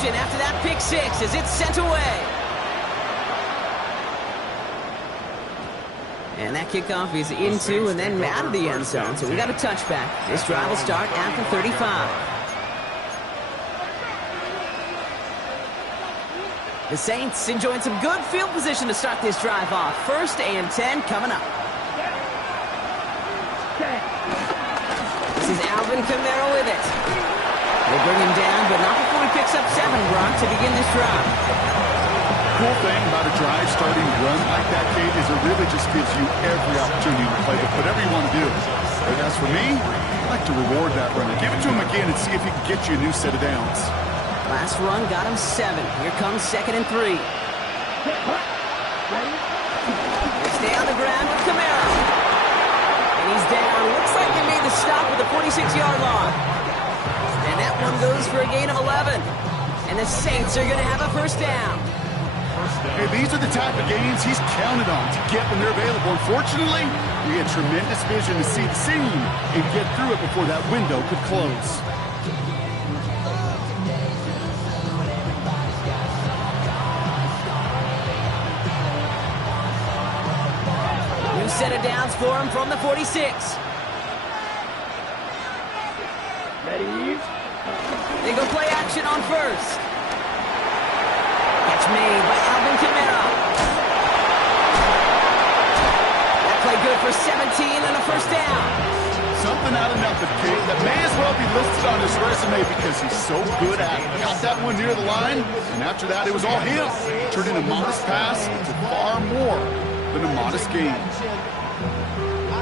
reception after that pick six as it's sent away. And that kickoff is into and then out of the end zone, so we got a touchback. This drive will start at the 35. The Saints enjoying some good field position to start this drive off. 1st and 10 coming up. This is Alvin Kamara with it. They bring him down, but not before he picks up 7, Brock, to begin this drive. Cool thing about a drive starting run like that, Kate, is it really just gives you every opportunity to play with whatever you want to do. But as for me, I like to reward that runner. Give it to him again and see if he can get you a new set of downs. Last run got him 7. Here comes 2nd and 3. They stay on the ground with Kamara. And he's down. Looks like they made the stop with a 46-yard line. And that one goes for a gain of 11. And the Saints are going to have a 1st down. Hey, these are the type of gains he's counted on to get when they're available. Unfortunately, we had tremendous vision to see the seam and get through it before that window could close. New set of downs for him from the 46. Ready? They go play action on 1st. Catch made by Alvin Kamara. That play good for 17 and a 1st down. Something out of nothing, Kate, that may as well be listed on his resume because he's so good at it. Got that one near the line, and after that, it was all him. Turning a modest pass into far more than a modest gain. I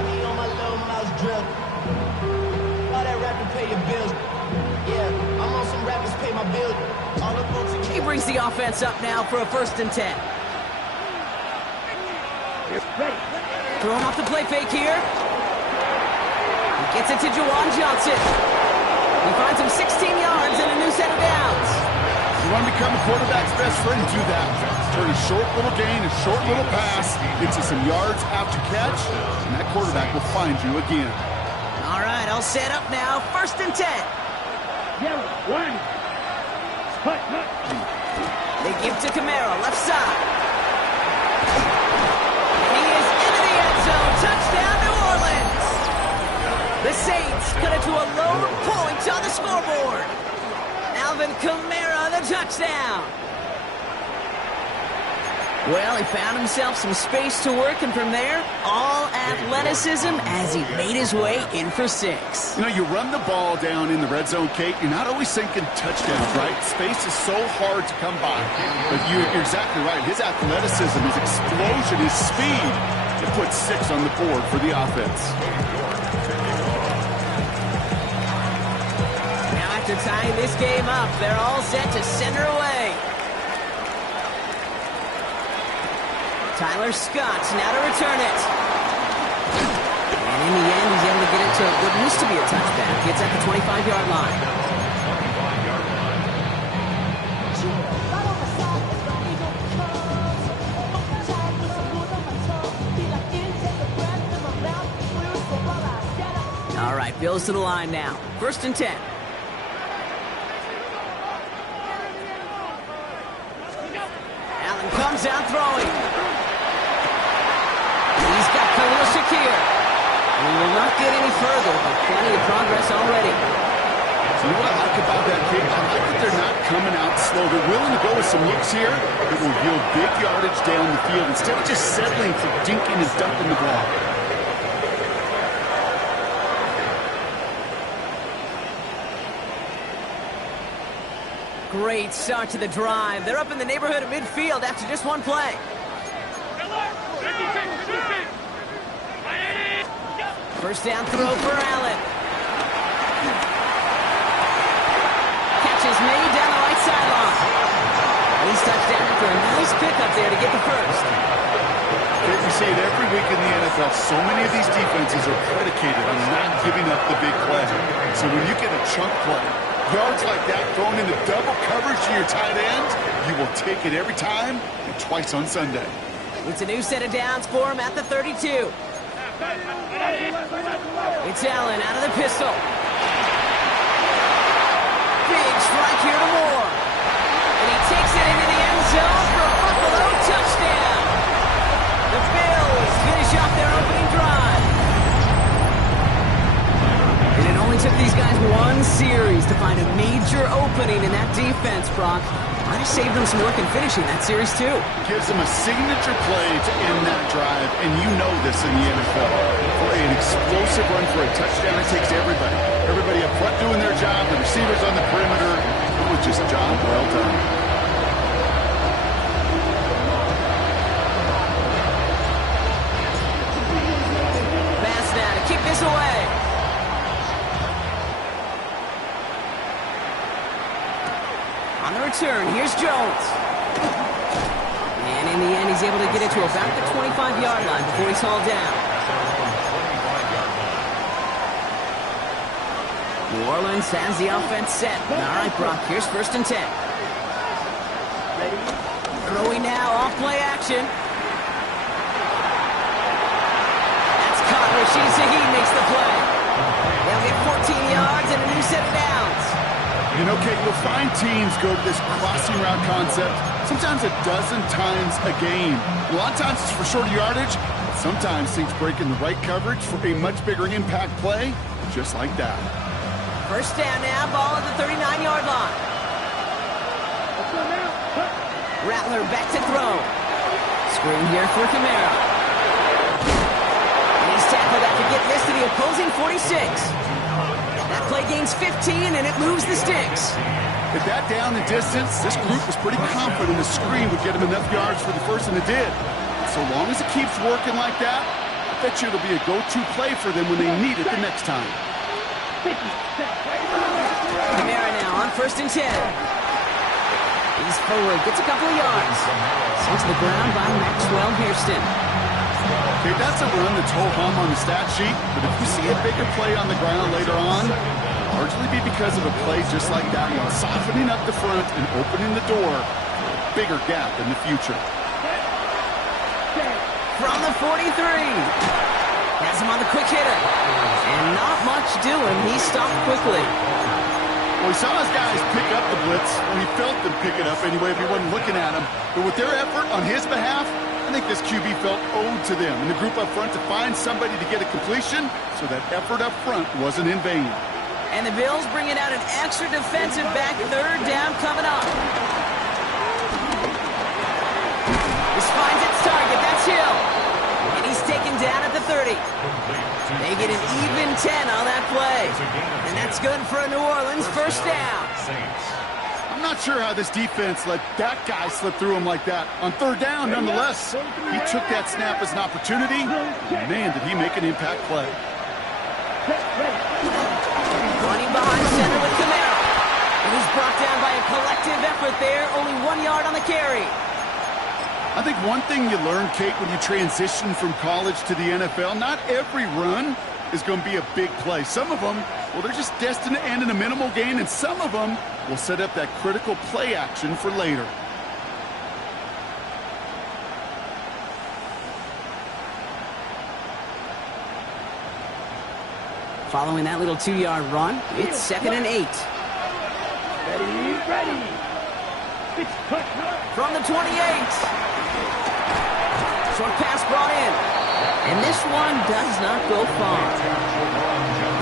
be on my little mouse drill. All that rapping pay your bills. Yeah, I'm on some rappers pay my bills. All the folks in He brings the offense up now for a 1st and 10. Throwing off the play fake here. He gets it to Juwan Johnson. He finds him 16 yards and a new set of downs. You want to become a quarterback's best friend, do that. Turn a short little gain, a short little pass into some yards after catch, and that quarterback will find you again. All right, all set up now. 1st and 10. Yellow, 1. They give to Kamara, left side. And he is into the end zone. Touchdown, New Orleans. The Saints cut it to a lone point on the scoreboard. Alvin Kamara, the touchdown. Well, he found himself some space to work, and from there, all athleticism as he made his way in for 6. You know, you run the ball down in the red zone, Kate, you're not always thinking touchdowns, right? Space is so hard to come by. But you're exactly right. His athleticism, his explosion, his speed, it puts 6 on the board for the offense. Now after tying this game up, they're all set to send her away. Tyler Scott's now to return it. And in the end, he's able to get it to what used to be a touchback. It's at the 25-yard line. All right, Bills to the line now. 1st and 10. Allen comes out throwing. He's got Khalil Shakir. We will not get any further, but plenty of progress already. You know what I like about that kick? I like that they're not coming out slow. They're willing to go with some looks here that will yield big yardage down the field instead of just settling for dinking and dumping the ball. Great start to the drive. They're up in the neighborhood of midfield after just one play. First down throw for Allen. Catch is made down the right sideline. He's touchdown after a nice pickup there to get the first. You see it every week in the NFL. So many of these defenses are predicated on not giving up the big play. So when you get a chunk play, yards like that thrown into double coverage to your tight end, you will take it every time and twice on Sunday. It's a new set of downs for him at the 32. It's Allen out of the pistol. Big strike here to Moore. only took these guys one series to find a major opening in that defense, Brock. Might have saved them some work in finishing that series, too. Gives them a signature play to end that drive, and you know this in the NFL. For an explosive run for a touchdown, it takes everybody. Everybody up front doing their job, the receivers on the perimeter. It was just job well done. Pass now to keep this away. On the return, here's Jones. And in the end, he's able to get it to about the 25-yard line before he's hauled down. New Orleans has the offense set. All right, Brock, here's 1st and 10. Throwing now, off play action. That's caught. Rashid Shaheed makes the play. They'll get 14 yards and a new set of downs. You know, Kate, you'll find teams go to this crossing route concept sometimes a dozen times a game. A lot of times it's for shorter yardage, but sometimes things break in the right coverage for a much bigger impact play, just like that. 1st down now, ball at the 39-yard line. Rattler back to throw. Screen here for Kamara. And he's tackled after getting this to the opposing 46. That play gains 15, and it moves the sticks. With that down the distance, this group was pretty confident the screen would get him enough yards for the first, and it did. So long as it keeps working like that, I bet you it'll be a go-to play for them when they need it the next time. Kamara now on 1st and 10. He's forward, gets a couple of yards. Sent to the ground by Maxwell Hairston. Okay, that's a run that's ho-hum on the stat sheet, but if you see a bigger play on the ground later on, it'll largely be because of a play just like that one, softening up the front and opening the door for a bigger gap in the future. From the 43. Has him on the quick hitter. And not much doing. He stopped quickly. Well, he saw his guys pick up the blitz, or he felt them pick it up anyway if he wasn't looking at him. But with their effort on his behalf, I think this QB felt owed to them and the group up front to find somebody to get a completion, so that effort up front wasn't in vain. And the Bills bringing out an extra defensive back, 3rd down coming up. This finds its target, that's Hill. And he's taken down at the 30. They get an even 10 on that play. And that's good for a New Orleans 1st down. I'm not sure how this defense let that guy slip through him like that. On 3rd down, nonetheless, he took that snap as an opportunity. And man, did he make an impact play. Running behind center with Kamara. And he's brought down by a collective effort there. Only 1 yard on the carry. I think one thing you learn, Kate, when you transition from college to the NFL, not every run is going to be a big play. Some of them, well, they're just destined to end in a minimal gain, and some of them will set up that critical play action for later. Following that little 2-yard run, it's 2nd and 8. Ready. From the 28. Short pass brought in. And this one does not go far.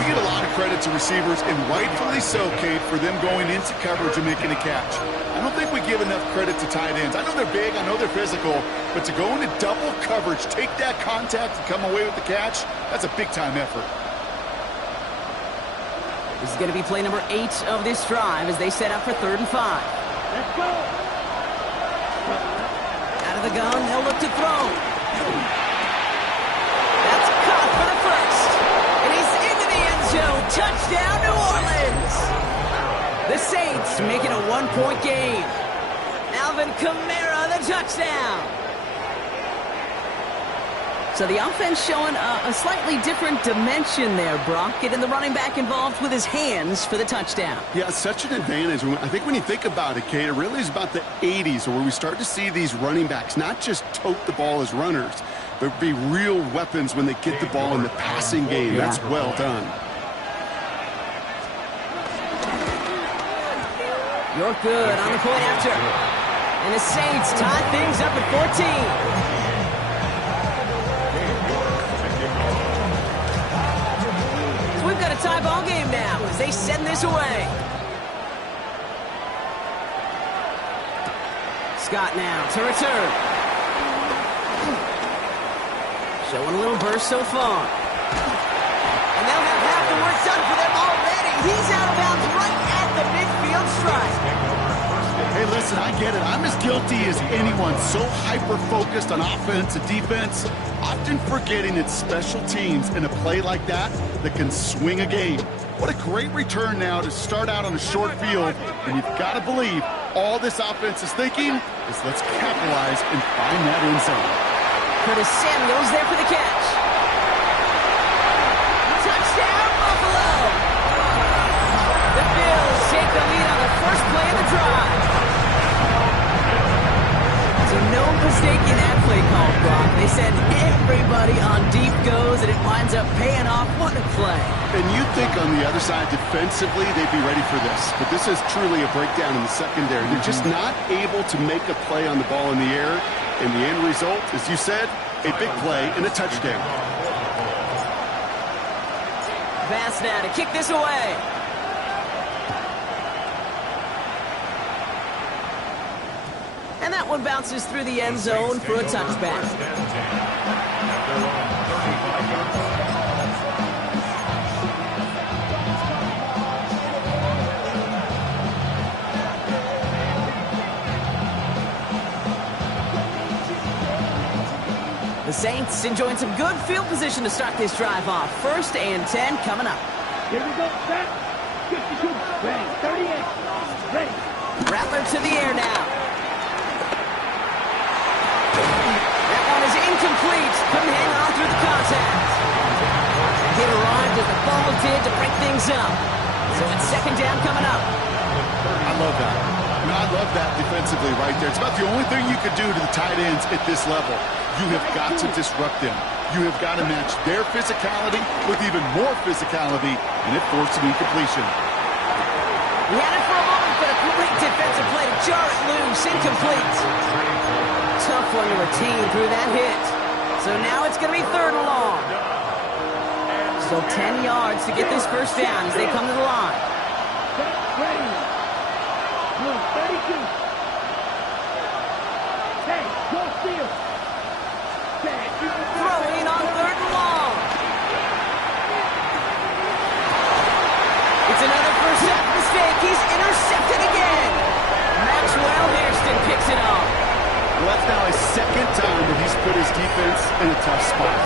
We get a lot of credit to receivers, and rightfully so, Kate, for them going into coverage and making a catch. I don't think we give enough credit to tight ends. I know they're big, I know they're physical, but to go into double coverage, take that contact, and come away with the catch, that's a big-time effort. This is going to be play number 8 of this drive as they set up for 3rd and 5. Let's go. Out of the gun, they'll look to throw. That's caught for the 1st. And he's into the end zone. Touchdown, New Orleans. The Saints making a 1-point game. Alvin Kamara, the touchdown. So the offense showing a slightly different dimension there, Brock, getting the running back involved with his hands for the touchdown. Yeah, such an advantage. I think when you think about it, Kate, it really is about the 80s where we start to see these running backs not just tote the ball as runners, but be real weapons when they get the ball in the passing game. Yeah. That's well done. You're good on the point after. And the Saints tie things up at 14. We've got a time tie ball game now as they send this away. Scott now to return. Showing a little burst so far. And they'll have half the work done for them already. He's out of bounds right at the midfield stripe. Hey, listen, I get it. I'm as guilty as anyone. So hyper-focused on offense and defense, often forgetting it's special teams in a play like that can swing a game. What a great return now to start out on a short field. And you've got to believe all this offense is thinking is let's capitalize and find that end zone. Curtis Samuel's there for the catch. Touchdown, Buffalo! The Bills take the lead on the first play of the drive. So no mistaking that play call, Brock. They send everybody on deep goes, and it winds up paying off. What a play. And you'd think on the other side, defensively, they'd be ready for this. But this is truly a breakdown in the secondary. They're just not able to make a play on the ball in the air. And the end result, as you said, a big play and a touchdown. Pass now to kick this away. And that one bounces through the end zone for a touchback. The Saints enjoying some good field position to start this drive off. 1st and 10 coming up. Here we go, set. 52, ready, 38, ready. Rattler to the air now. That one is incomplete. Couldn't hang on through the contact. Hit arrived as the ball did to break things up. So it's 2nd down coming up. I love that. I love that defensively right there. It's about the only thing you could do to the tight ends at this level. You have got to disrupt them. You have got to match their physicality with even more physicality, and it forced an incompletion. He had it for a moment, but a great defensive play to jar it loose. Incomplete. Tough one to retain through that hit. So now it's going to be 3rd and long. Still 10 yards to get this first down as they come to the line. Ready. Blue 32. Hey, go field. Throwing on 3rd and long. It's another first half mistake. He's intercepted again. Maxwell Hairston picks it off. Well, that's now his 2nd time that he's put his defense in a tough spot.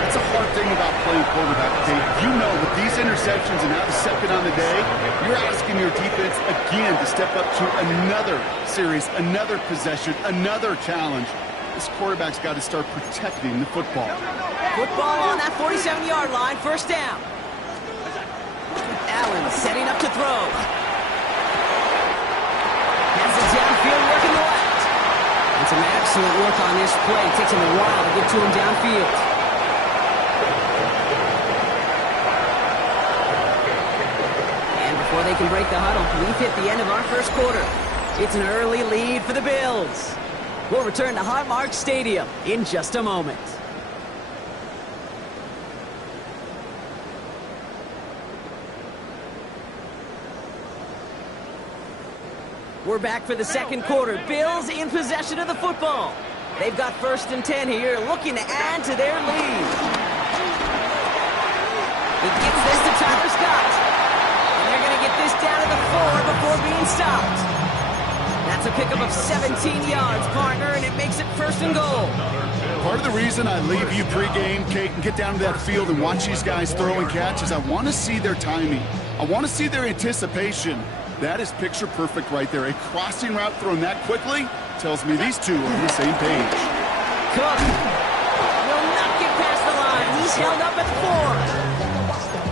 That's a hard thing about playing quarterback, Dave. You know, with these interceptions and now the 2nd on the day, you're asking your defense again to step up to another series, another possession, another challenge. This quarterback's got to start protecting the football. Football on that 47-yard line. 1st down. Allen setting up to throw. Has it downfield working the left. And some excellent work on this play. It takes him a while to get to him downfield. And before they can break the huddle, we've hit the end of our 1st quarter. It's an early lead for the Bills. We'll return to Highmark Stadium in just a moment. We're back for the 2nd quarter. Bills in possession of the football. They've got 1st and 10 here, looking to add to their lead. He gets this to Tyler Scott. And they're going to get this down to the 4 before being stopped. That's a pickup of 17 yards, partner, and it makes it 1st and goal. Part of the reason I leave you pregame, Kate, and get down to that field and watch these guys throw and catch is I want to see their timing. I want to see their anticipation. That is picture perfect right there. A crossing route thrown that quickly tells me these two are on the same page. Cook will not get past the line. He's held up at 4.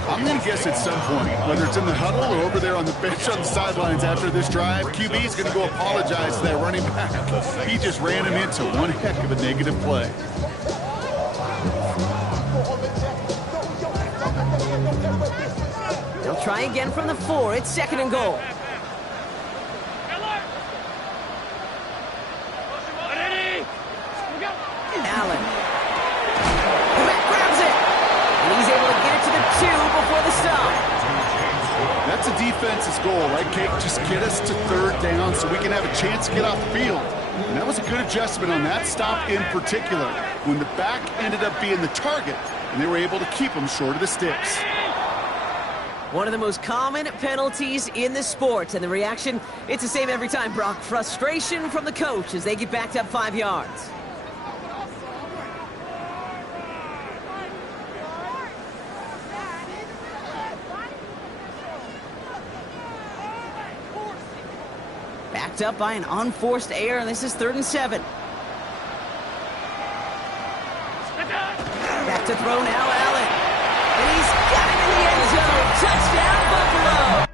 I'm going to guess at some point, whether it's in the huddle or over there on the bench on the sidelines after this drive, QB is going to go apologize to that running back. He just ran him into one heck of a negative play. They'll try again from the 4. It's 2nd and goal. Allen. Grabs it. And he's able to get it to the 2 before the stop. the defense's goal, right, Kate? Just get us to third down so we can have a chance to get off the field. And that was a good adjustment on that stop in particular, when the back ended up being the target, and they were able to keep them short of the sticks. One of the most common penalties in the sport, and the reaction, it's the same every time, Brock. Frustration from the coach as they get backed up 5 yards. Backed up by an unforced error, and this is 3rd and 7. Back to throw now, Allen. And he's got it in the end zone. Touchdown, Buffalo.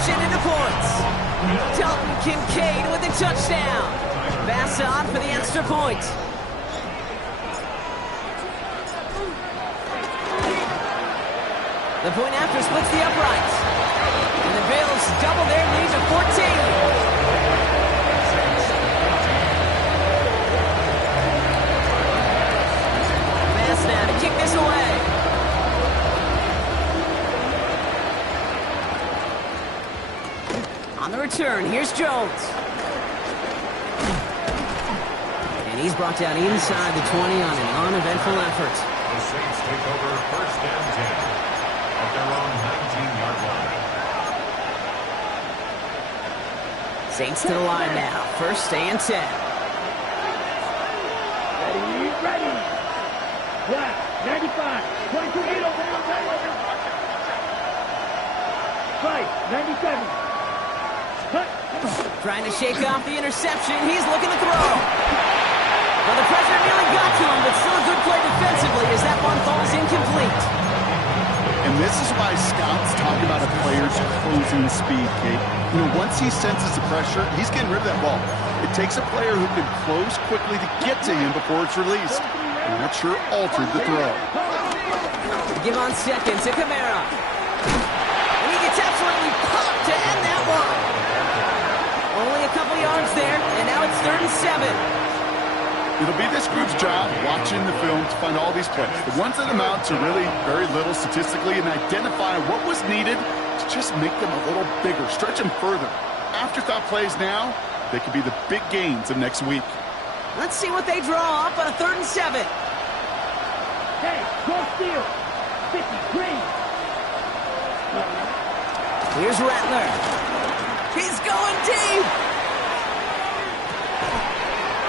Into points. Dalton Kincaid with the touchdown. Pass on for the extra point. The point after splits the uprights. And the Bills double their lead to 14. Pass now to kick this away. On the return, here's Jones. And he's brought down inside the 20 on an uneventful effort. The Saints take over 1st and 10 at their own 19-yard line. Saints to the line now, 1st and 10. Ready. Left, 95, 22 feet over. Right, 97. Trying to shake off the interception. He's looking to throw. Well, the pressure nearly got to him, but still a good play defensively as that one falls incomplete. And this is why scouts talk about a player's closing speed, Kate. You know, once he senses the pressure, he's getting rid of that ball. It takes a player who can close quickly to get to him before it's released. And that sure altered the throw. Give on second to Kamara. And he gets absolutely popped to end that one. Only a couple yards there, and now it's 3rd and 7. It'll be this group's job watching the film to find all these plays. The ones that amount to really very little statistically and identify what was needed to just make them a little bigger, stretch them further. Afterthought plays now, they could be the big gains of next week. Let's see what they draw up on a 3rd and 7. Hey, go steal. 50, green. Here's Rattler. He's going deep.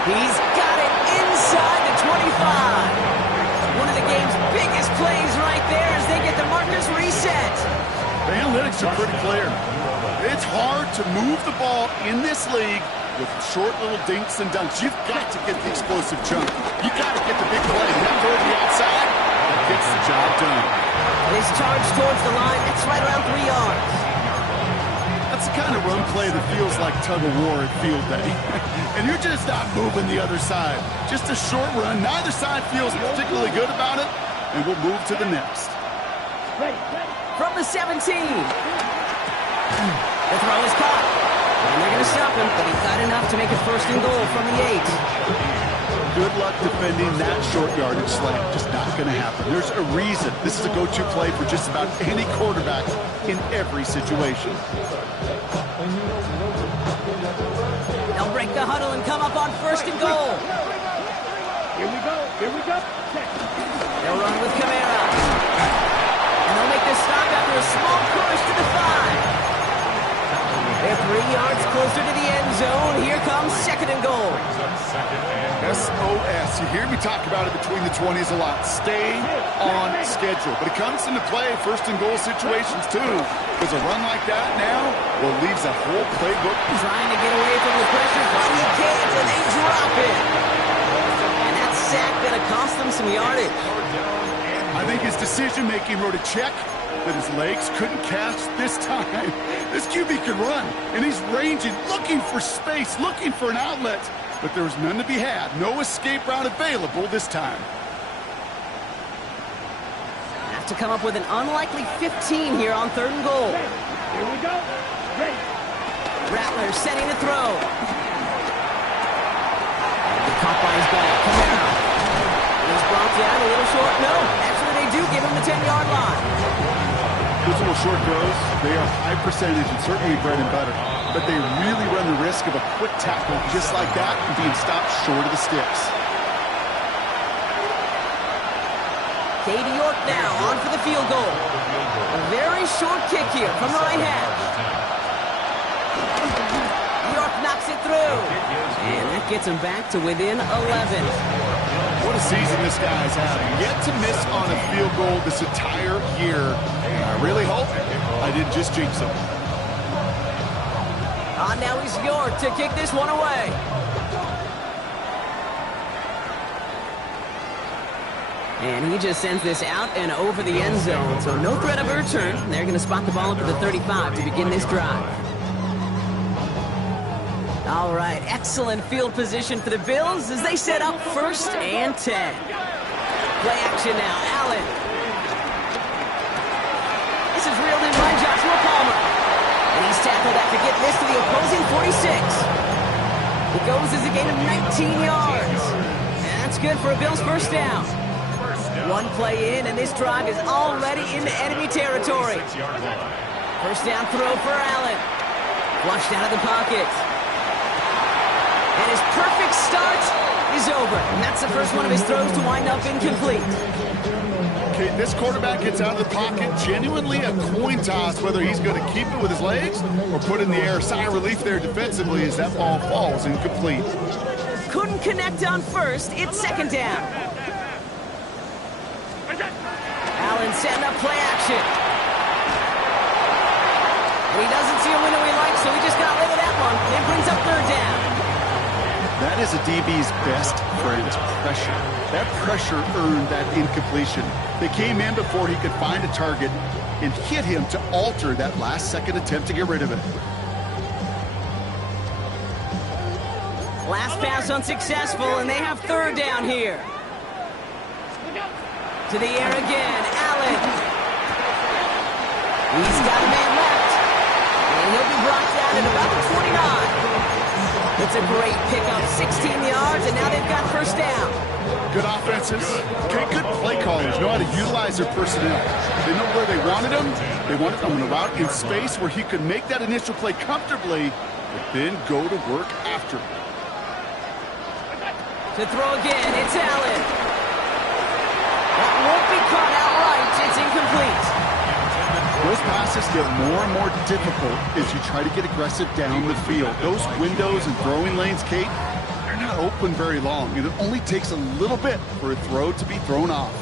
He's got it inside the 25. One of the game's biggest plays right there as they get the markers reset. The analytics are pretty clear. It's hard to move the ball in this league with short little dinks and dunks. You've got to get the explosive chunk. You've got to get the big play. That throw to the outside, that gets the job done. His charge towards the line, that's right around 3 yards. That's the kind of run play that feels like tug-of-war at field day. And you're just not moving the other side. Just a short run. Neither side feels particularly good about it, and we'll move to the next. From the 17. The throw is caught. And they're going to stop him, but he got enough to make it 1st and goal from the 8. Good luck defending that short yardage slant. Just not going to happen. There's a reason this is a go-to play for just about any quarterback in every situation. They'll break the huddle and come up on 1st and goal. Here we go. They'll run with Kamara. And they'll make this stop after a small push to the 5. They're 3 yards closer to the end zone. Here comes 2nd and goal. SOS. You hear me talk about it between the 20s a lot. Stay on schedule. But it comes into play first and goal situations too. Because a run like that now, well, leaves a whole playbook. Trying to get away from the pressure, but he can't, and they drop it. And that sack gonna cost them some yardage. I think his decision-making wrote a check that his legs couldn't catch this time. This QB can run, and he's ranging, looking for space, looking for an outlet. But there was none to be had. No escape route available this time. Have to come up with an unlikely 15 here on 3rd and goal. Here we go. Ready. Rattler setting to throw. Caught by his back. Camara. He's brought down a little short. No, actually they do give him the 10-yard line. Those little short throws, they are high percentage and certainly bread and butter. But they really run the risk of a quick tackle just like that and being stopped short of the sticks. Katie York now on for the field goal. A very short kick here from the right hash. York knocks it through. And that gets him back to within 11. What a season this guy's having. Yet to miss on a field goal this entire year. And I really hope I didn't just jinx him. Now he's York to kick this one away. And he just sends this out and over the end zone. So no threat of a return. They're going to spot the ball up to the 35 to begin this drive. All right, excellent field position for the Bills as they set up 1st and 10. Play action now, Allen. This is reeled in by Joshua Palmer. And he's tackled after getting this to the opposing 46. It goes as a gain of 19 yards. And that's good for a Bills 1st down. One play in, and this drive is already into enemy territory. 1st down throw for Allen. Flushed out of the pocket. And his perfect start is over. And that's the first one of his throws to wind up incomplete. Okay, this quarterback gets out of the pocket, genuinely a coin toss whether he's going to keep it with his legs or put it in the air. Sigh of relief there defensively as that ball falls incomplete. Couldn't connect on 1st. It's 2nd down. Allen setting up play action. And he doesn't see a window he likes, so he just got rid of that one. And it brings up 3rd down. That is a DB's best friend, pressure. That pressure earned that incompletion. They came in before he could find a target and hit him to alter that last-second attempt to get rid of it. Last pass unsuccessful, and they have 3rd down here. To the air again, Allen. He's got a man left, and he'll be brought down at about the 29. It's a great pickup, 16 yards, and now they've got 1st down. Good offenses. Okay, good play callers know how to utilize their personnel. They know where they wanted him. They wanted him on a route in space where he could make that initial play comfortably, but then go to work after. To throw again, it's Allen. That won't be caught outright. It's incomplete. Those passes get more and more difficult as you try to get aggressive down the field. Those windows and throwing lanes, Kate, they're not open very long, and it only takes a little bit for a throw to be thrown off.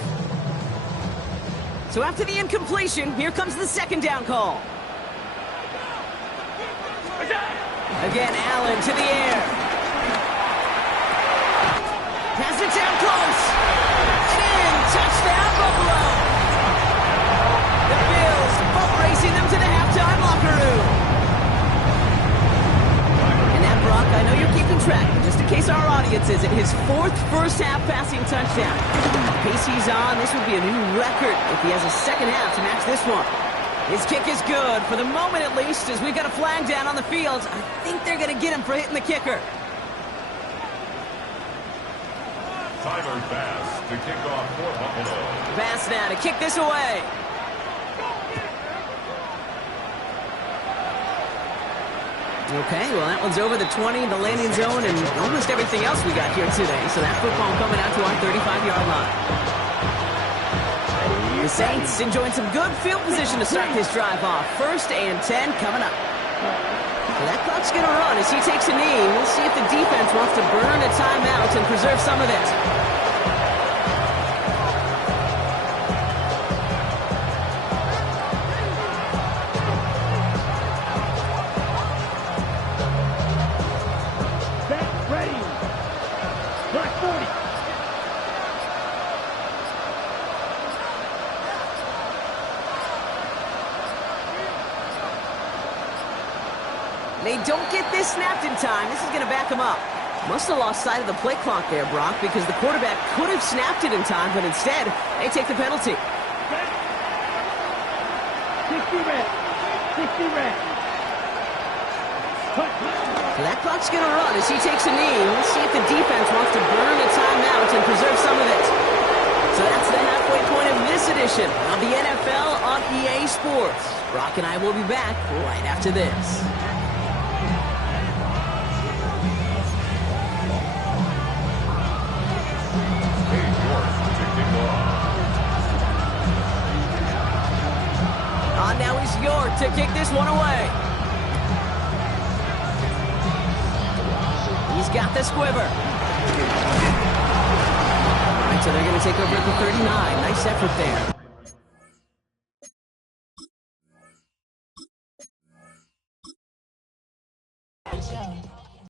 So after the incompletion, here comes the 2nd down call. Again, Allen to the air. Pass it down close. And in. Touchdown, Buffalo. The Bills boat racing them to the halftime locker room. And that, Brock, I know you're keeping track, but just in case our audience isn't, his 4th first-half passing touchdown. Pace he's on, this would be a new record if he has a 2nd half to match this one. His kick is good, for the moment at least, as we got a flag down on the field. I think they're going to get him for hitting the kicker. Tyler Bass to kick off for Buffalo. Bass now to kick this away. Okay, well, that one's over the 20, the landing zone, and almost everything else we got here today. So that football coming out to our 35-yard line. The Saints enjoying some good field position to start this drive off. 1st and 10 coming up. That clock's going to run as he takes a knee. We'll see if the defense wants to burn a timeout and preserve some of it. Set, ready. Black 40. They don't get this snapped in time. This is going to back them up. Must have lost sight of the play clock there, Brock, because the quarterback could have snapped it in time, but instead, they take the penalty. 60 red. 60 red. Cut. So that clock's going to run as he takes a knee. We'll see if the defense wants to burn a timeout and preserve some of it. So that's the halfway point of this edition of the NFL on EA Sports. Brock and I will be back right after this. Now he's York to kick this one away. He's got the squiver. All right, so they're going to take over at the 39. Nice effort there.